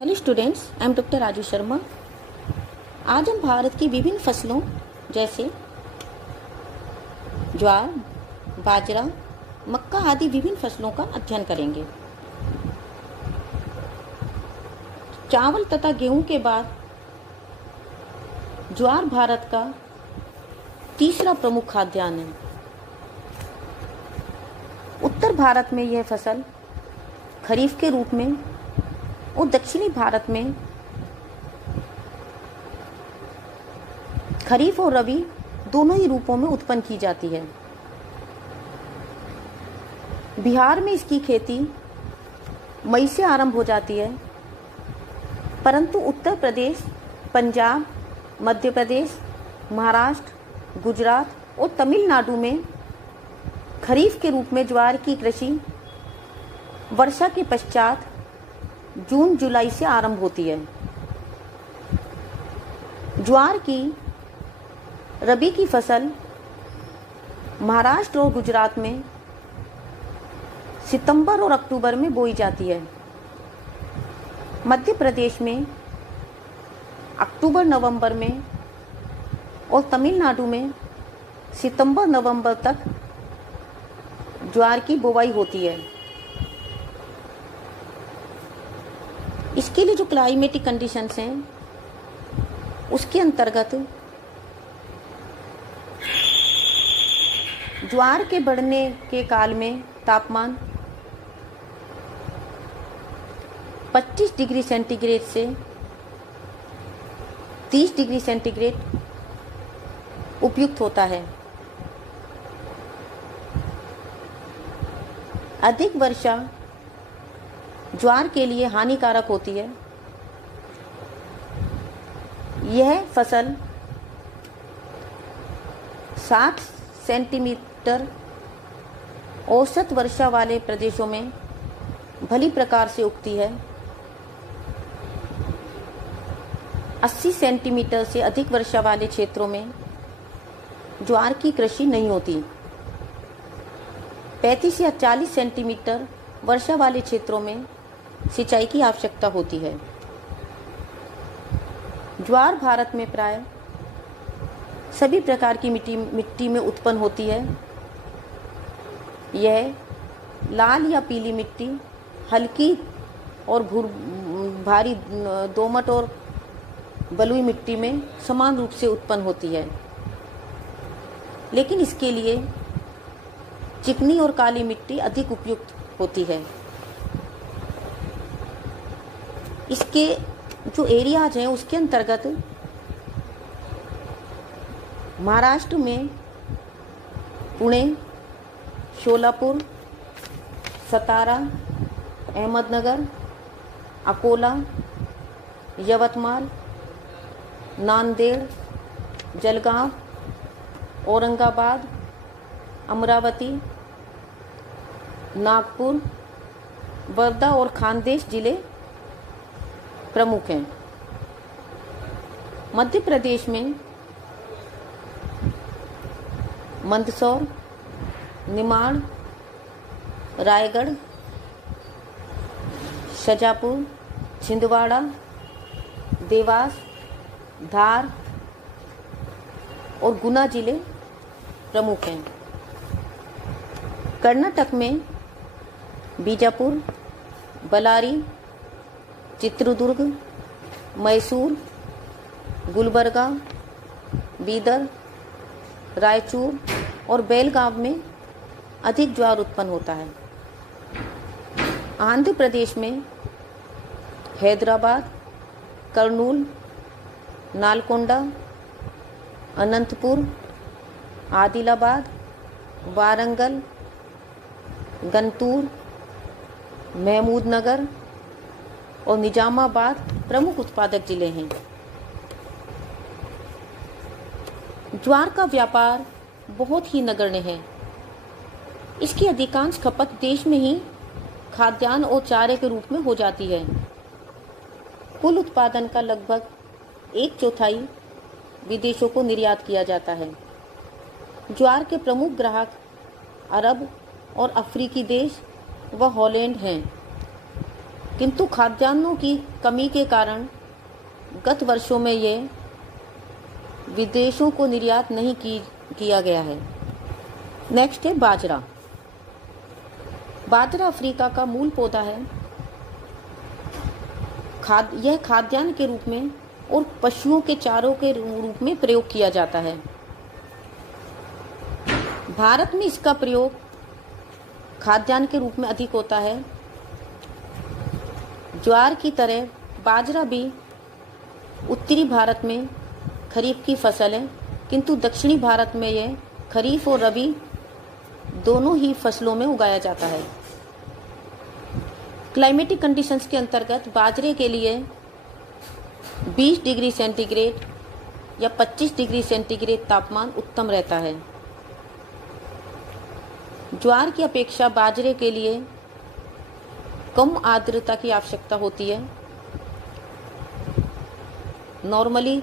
Hello students, I am doctor Raju Sharma. आज हम भारत की विभिन्न फसलों जैसे ज्वार, बाजरा, मक्का आदि विभिन्न फसलों का अध्ययन करेंगे। चावल तथा गेहूं के बाद ज्वार भारत का तीसरा प्रमुख खाद्यान्न है। उत्तर भारत में यह फसल खरीफ के रूप में और दक्षिणी भारत में खरीफ और रबी दोनों ही रूपों में उत्पन्न की जाती है। बिहार में इसकी खेती मई से आरंभ हो जाती है, परंतु उत्तर प्रदेश, पंजाब, मध्य प्रदेश, महाराष्ट्र, गुजरात और तमिलनाडु में खरीफ के रूप में ज्वार की कृषि वर्षा के पश्चात जून जुलाई से आरंभ होती है। ज्वार की रबी की फसल महाराष्ट्र और गुजरात में सितंबर और अक्टूबर में बोई जाती है। मध्य प्रदेश में अक्टूबर नवंबर में और तमिलनाडु में सितंबर नवंबर तक ज्वार की बुवाई होती है। इसके लिए जो क्लाइमेटिक कंडीशंस हैं उसके अंतर्गत ज्वार के बढ़ने के काल में तापमान 25 डिग्री सेंटीग्रेड से 30 डिग्री सेंटीग्रेड उपयुक्त होता है। अधिक वर्षा ज्वार के लिए हानिकारक होती है। यह फसल 60 सेंटीमीटर औसत वर्षा वाले प्रदेशों में भली प्रकार से उगती है। 80 सेंटीमीटर से अधिक वर्षा वाले क्षेत्रों में ज्वार की कृषि नहीं होती। 35 या 40 सेंटीमीटर वर्षा वाले क्षेत्रों में सिंचाई की आवश्यकता होती है। ज्वार भारत में प्राय सभी प्रकार की मिट्टी में उत्पन्न होती है। यह लाल या पीली मिट्टी, हल्की और भारी दोमट और बलुई मिट्टी में समान रूप से उत्पन्न होती है, लेकिन इसके लिए चिकनी और काली मिट्टी अधिक उपयुक्त होती है। इसके जो एरियाज हैं उसके अंतर्गत महाराष्ट्र में पुणे, शोलापुर, सतारा, अहमदनगर, अकोला, यवतमाल, नांदेड़, जलगांव, औरंगाबाद, अमरावती, नागपुर, वर्धा और खानदेश जिले प्रमुख हैं। मध्य प्रदेश में मंदसौर, निमाड़, रायगढ़, शाजापुर, छिंदवाड़ा, देवास, धार और गुना जिले प्रमुख हैं। कर्नाटक में बीजापुर, बलारी, चित्रदुर्ग, मैसूर, गुलबर्गा, बीदर, रायचूर और बेलगाम में अधिक ज्वार उत्पन्न होता है। आंध्र प्रदेश में हैदराबाद, कर्नूल, नालकोंडा, अनंतपुर, आदिलाबाद, वारंगल, गंतूर, महमूदनगर और निजामाबाद प्रमुख उत्पादक जिले हैं। ज्वार का व्यापार बहुत ही नगण्य है। इसकी अधिकांश खपत देश में ही खाद्यान्न और चारे के रूप में हो जाती है। कुल उत्पादन का लगभग 1/4 विदेशों को निर्यात किया जाता है। ज्वार के प्रमुख ग्राहक अरब और अफ्रीकी देश व हॉलैंड हैं। किंतु खाद्यान्नों की कमी के कारण गत वर्षों में ये विदेशों को निर्यात नहीं किया गया है। नेक्स्ट है बाजरा। बाजरा अफ्रीका का मूल पौधा है। यह खाद्यान्न के रूप में और पशुओं के चारों के रूप में प्रयोग किया जाता है। भारत में इसका प्रयोग खाद्यान्न के रूप में अधिक होता है। ज्वार की तरह बाजरा भी उत्तरी भारत में खरीफ की फसल है, किंतु दक्षिणी भारत में यह खरीफ और रबी दोनों ही फसलों में उगाया जाता है। क्लाइमेटिक कंडीशंस के अंतर्गत बाजरे के लिए 20 डिग्री सेंटीग्रेड या 25 डिग्री सेंटीग्रेड तापमान उत्तम रहता है। ज्वार की अपेक्षा बाजरे के लिए कम आर्द्रता की आवश्यकता होती है। नॉर्मली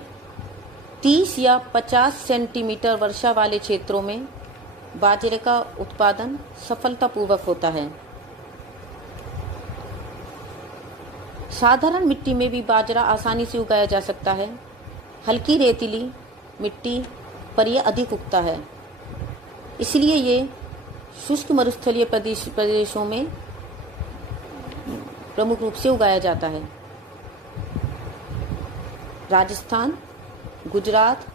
30 या 50 सेंटीमीटर वर्षा वाले क्षेत्रों में बाजरे का उत्पादन सफलतापूर्वक होता है। साधारण मिट्टी में भी बाजरा आसानी से उगाया जा सकता है। हल्की रेतीली मिट्टी पर यह अधिक उगता है, इसलिए ये शुष्क मरुस्थलीय प्रदेशों में प्रमुख रूप से उगाया जाता है। राजस्थान, गुजरात,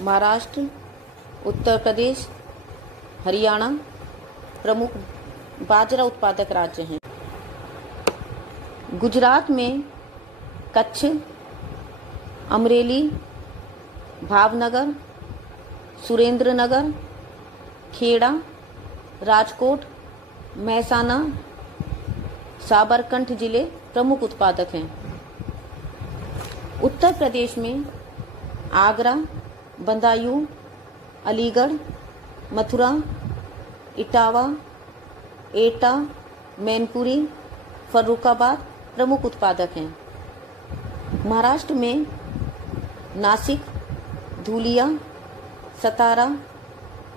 महाराष्ट्र, उत्तर प्रदेश, हरियाणा प्रमुख बाजरा उत्पादक राज्य हैं। गुजरात में कच्छ, अमरेली, भावनगर, सुरेंद्रनगर, खेड़ा, राजकोट, महसाना, साबरकंठ जिले प्रमुख उत्पादक हैं। उत्तर प्रदेश में आगरा, बदायूं, अलीगढ़, मथुरा, इटावा, एटा, मैनपुरी, फर्रुखाबाद प्रमुख उत्पादक हैं। महाराष्ट्र में नासिक, धुलिया, सतारा,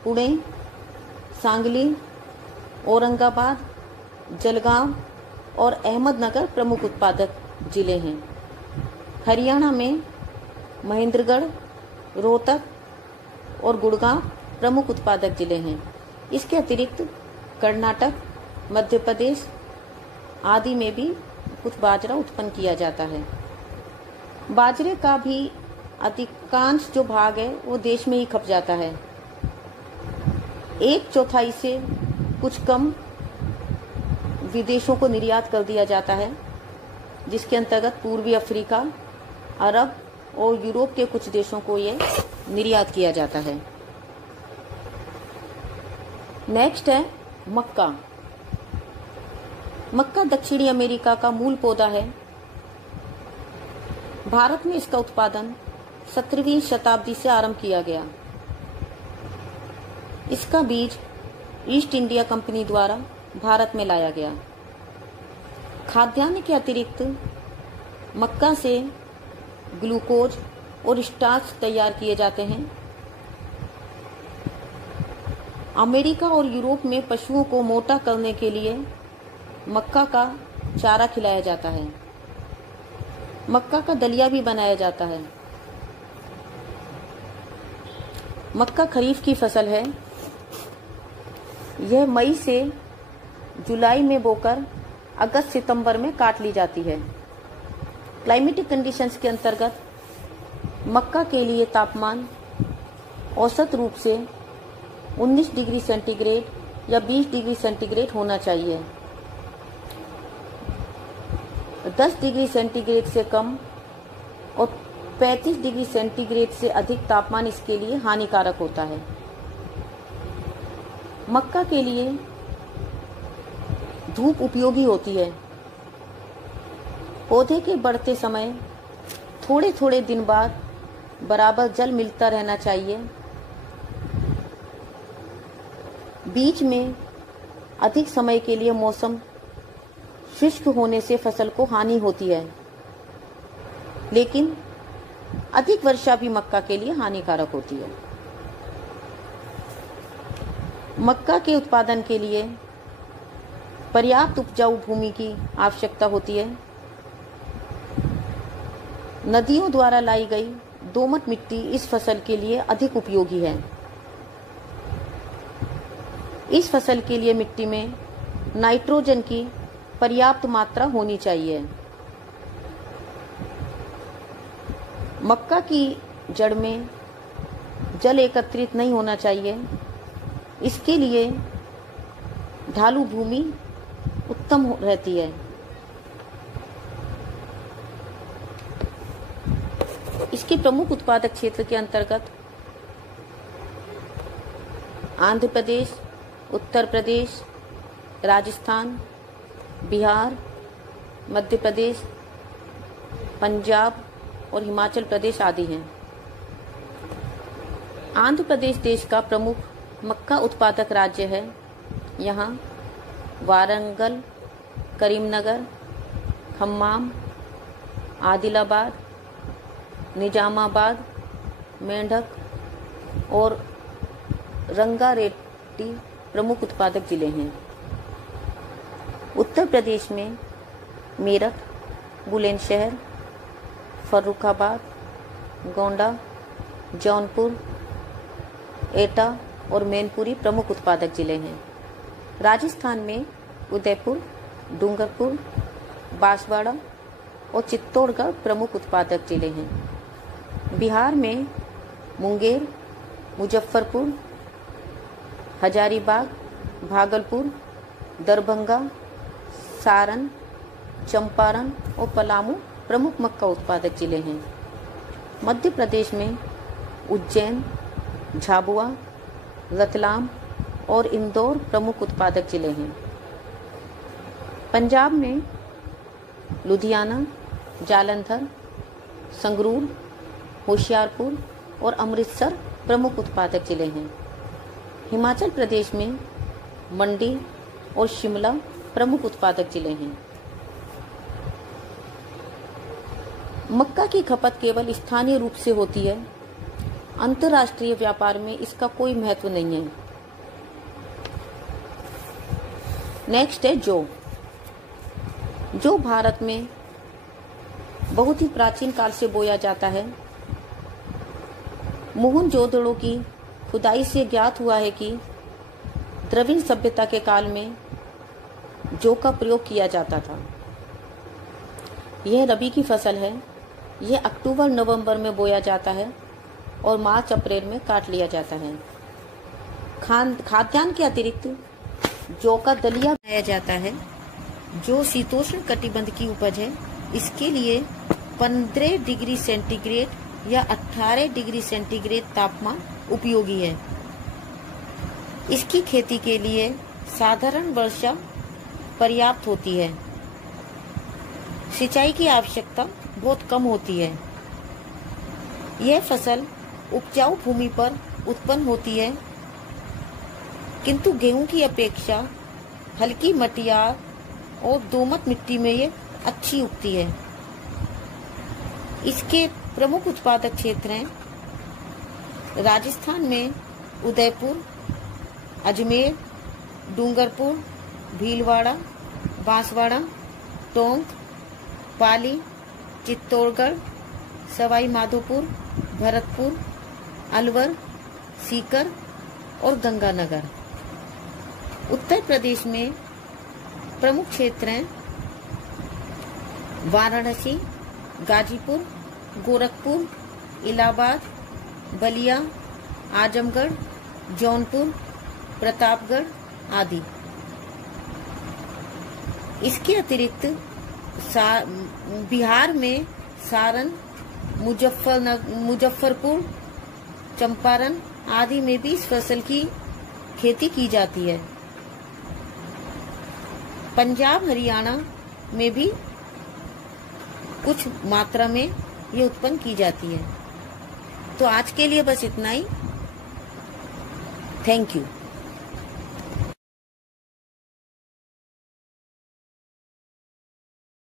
पुणे, सांगली, औरंगाबाद, जलगांव और अहमदनगर प्रमुख उत्पादक जिले हैं। हरियाणा में महेंद्रगढ़, रोहतक और गुड़गांव प्रमुख उत्पादक जिले हैं। इसके अतिरिक्त कर्नाटक, मध्य प्रदेश आदि में भी कुछ बाजरा उत्पन्न किया जाता है। बाजरे का भी अधिकांश जो भाग है वो देश में ही खप जाता है। 1/4 से कुछ कम विदेशों को निर्यात कर दिया जाता है, जिसके अंतर्गत पूर्वी अफ्रीका, अरब और यूरोप के कुछ देशों को ये निर्यात किया जाता है। नेक्स्ट है मक्का। मक्का दक्षिणी अमेरिका का मूल पौधा है। भारत में इसका उत्पादन 17वीं शताब्दी से आरंभ किया गया। इसका बीज ईस्ट इंडिया कंपनी द्वारा भारत में लाया गया। खाद्यान्न के अतिरिक्त मक्का से ग्लूकोज और स्टार्च तैयार किए जाते हैं। अमेरिका और यूरोप में पशुओं को मोटा करने के लिए मक्का का चारा खिलाया जाता है। मक्का का दलिया भी बनाया जाता है। मक्का खरीफ की फसल है। यह मई से जुलाई में बोकर अगस्त सितंबर में काट ली जाती है। क्लाइमेटिक कंडीशंस के अंतर्गत मक्का के लिए तापमान औसत रूप से 19 डिग्री सेंटीग्रेड या 20 डिग्री सेंटीग्रेड होना चाहिए। 10 डिग्री सेंटीग्रेड से कम और 35 डिग्री सेंटीग्रेड से अधिक तापमान इसके लिए हानिकारक होता है। मक्का के लिए धूप उपयोगी होती है। पौधे के बढ़ते समय थोड़े थोड़े दिन बाद बराबर जल मिलता रहना चाहिए। बीच में अधिक समय के लिए मौसम शुष्क होने से फसल को हानि होती है, लेकिन अधिक वर्षा भी मक्का के लिए हानिकारक होती है। मक्का के उत्पादन के लिए पर्याप्त उपजाऊ भूमि की आवश्यकता होती है। नदियों द्वारा लाई गई दोमट मिट्टी इस फसल के लिए अधिक उपयोगी है। इस फसल के लिए मिट्टी में नाइट्रोजन की पर्याप्त मात्रा होनी चाहिए। मक्का की जड़ में जल एकत्रित नहीं होना चाहिए, इसके लिए ढालू भूमि उत्तम रहती है। इसके प्रमुख उत्पादक क्षेत्र के अंतर्गत आंध्र प्रदेश, उत्तर प्रदेश, राजस्थान, बिहार, मध्य प्रदेश, पंजाब और हिमाचल प्रदेश आदि हैं। आंध्र प्रदेश देश का प्रमुख मक्का उत्पादक राज्य है। यहाँ वारंगल, करीमनगर, खम्माम, आदिलाबाद, निजामाबाद, मेंढक और रंगारेड्डी प्रमुख उत्पादक जिले हैं। उत्तर प्रदेश में मेरठ, बुलंदशहर, फर्रुखाबाद, गोंडा, जौनपुर, एटा और मैनपुरी प्रमुख उत्पादक जिले हैं। राजस्थान में उदयपुर, डूंगरपुर, बांसवाड़ा और चित्तौड़गढ़ प्रमुख उत्पादक जिले हैं। बिहार में मुंगेर, मुजफ्फरपुर, हजारीबाग, भागलपुर, दरभंगा, सारण, चंपारण और पलामू प्रमुख मक्का उत्पादक जिले हैं। मध्य प्रदेश में उज्जैन, झाबुआ, रतलाम और इंदौर प्रमुख उत्पादक जिले हैं। पंजाब में लुधियाना, जालंधर, संगरूर, होशियारपुर और अमृतसर प्रमुख उत्पादक जिले हैं। हिमाचल प्रदेश में मंडी और शिमला प्रमुख उत्पादक जिले हैं। मक्का की खपत केवल स्थानीय रूप से होती है, अंतर्राष्ट्रीय व्यापार में इसका कोई महत्व नहीं है। नेक्स्ट है जौ। जौ भारत में बहुत ही प्राचीन काल से बोया जाता है। मोहनजोदड़ो की खुदाई से ज्ञात हुआ है कि द्रविड़ सभ्यता के काल में जौ का प्रयोग किया जाता था। यह रबी की फसल है। यह अक्टूबर नवंबर में बोया जाता है और मार्च अप्रैल में काट लिया जाता है। खाद्यान्न के अतिरिक्त जौ का दलिया बनाया जाता है, जो शीतोष्ण कटिबंध की उपज है। इसके लिए 15 डिग्री सेंटीग्रेड या 18 डिग्री सेंटीग्रेड तापमान उपयोगी है। इसकी खेती के लिए साधारण वर्षा पर्याप्त होती है। सिंचाई की आवश्यकता बहुत कम होती है। यह फसल उपजाऊ भूमि पर उत्पन्न होती है, किंतु गेहूं की अपेक्षा हल्की मटियार और दोमट मिट्टी में ये अच्छी उगती है। इसके प्रमुख उत्पादक क्षेत्र हैं राजस्थान में उदयपुर, अजमेर, डूंगरपुर, भीलवाड़ा, बांसवाड़ा, टोंक, पाली, चित्तौड़गढ़, सवाई माधोपुर, भरतपुर, अलवर, सीकर और गंगानगर। उत्तर प्रदेश में प्रमुख क्षेत्र हैं वाराणसी, गाजीपुर, गोरखपुर, इलाहाबाद, बलिया, आजमगढ़, जौनपुर, प्रतापगढ़ आदि। इसके अतिरिक्त बिहार में सारण, मुजफ्फरपुर, चंपारण आदि में भी इस फसल की खेती की जाती है। पंजाब, हरियाणा में भी कुछ मात्रा में ये उत्पन्न की जाती है। तो आज के लिए बस इतना ही। Thank you.